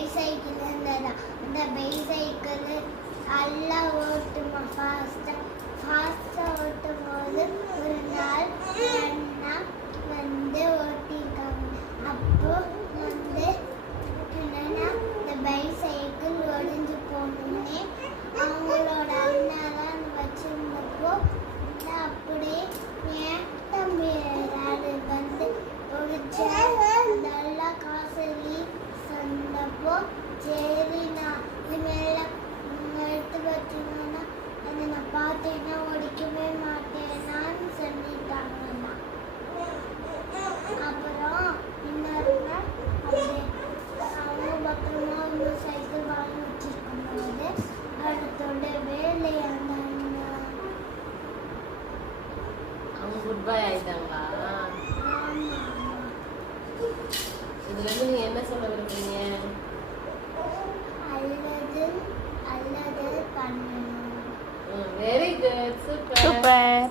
Bicycle இருந்ததா. அந்த bicycle நல்லா ஓட்டுமா ஃபாஸ்ட்டாக ஓட்டும் போது ஒரு நாள் அண்ணா வந்து ஓட்டிட்டாங்க. அப்போ வந்து என்னன்னா இந்த பைசைக்கிள் ஒடிஞ்சு போனோடனே அவங்களோட அண்ணா தான் வச்சிருந்தப்போ அப்படியே ஏன் தம்பி அது வந்து ஒரு நல்லா காசு சொன்னப்போ சரி நான் இதுமாரி எடுத்து பார்த்தீங்கன்னா அதை நான் பார்த்தேன்னா ஒடிக்கவே மாட்டேனான்னு சொல்லிட்டாங்கண்ணா. அப்புறம் இன்னொரு நாள் அப்படியே அவங்க பத்திரமா இன்னும் சைக்கிள் வாங்கி வச்சிருக்கும் போது அடுத்தோட வேலையான அவங்க குட் பை ஆயிட்டாங்களா? இதுல இருந்து நீங்க என்ன சொல்ல விரும்புறீங்க? அல்லது பண்ணணும். Very good, super.